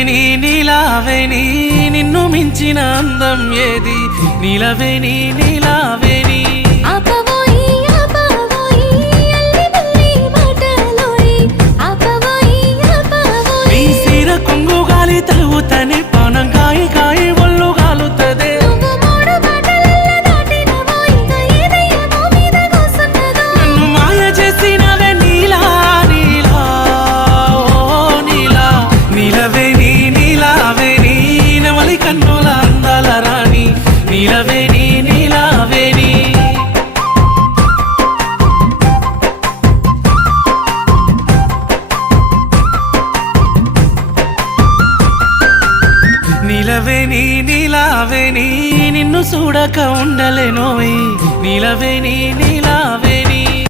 నీలవేణి నీలావేణి నిన్ను మించిన అందం ఏది నీలవేణి నీలావేణి నీ సీర కొంగు గాలి తలుగుతని పానం కాయి కాయి ఒళ్ళు గాలుతదే నన్ను మాయ చేసినవే నీలా నీలా ఓ నీలా నీలవేణి నీలావేణి నెమలి కన్నుల అందాల రాణి నీలవేణి నీలావేణి నీలవేణి నీలావేణి నిన్ను చూడక ఉండలేనోయ్ నీలవేణి నీలా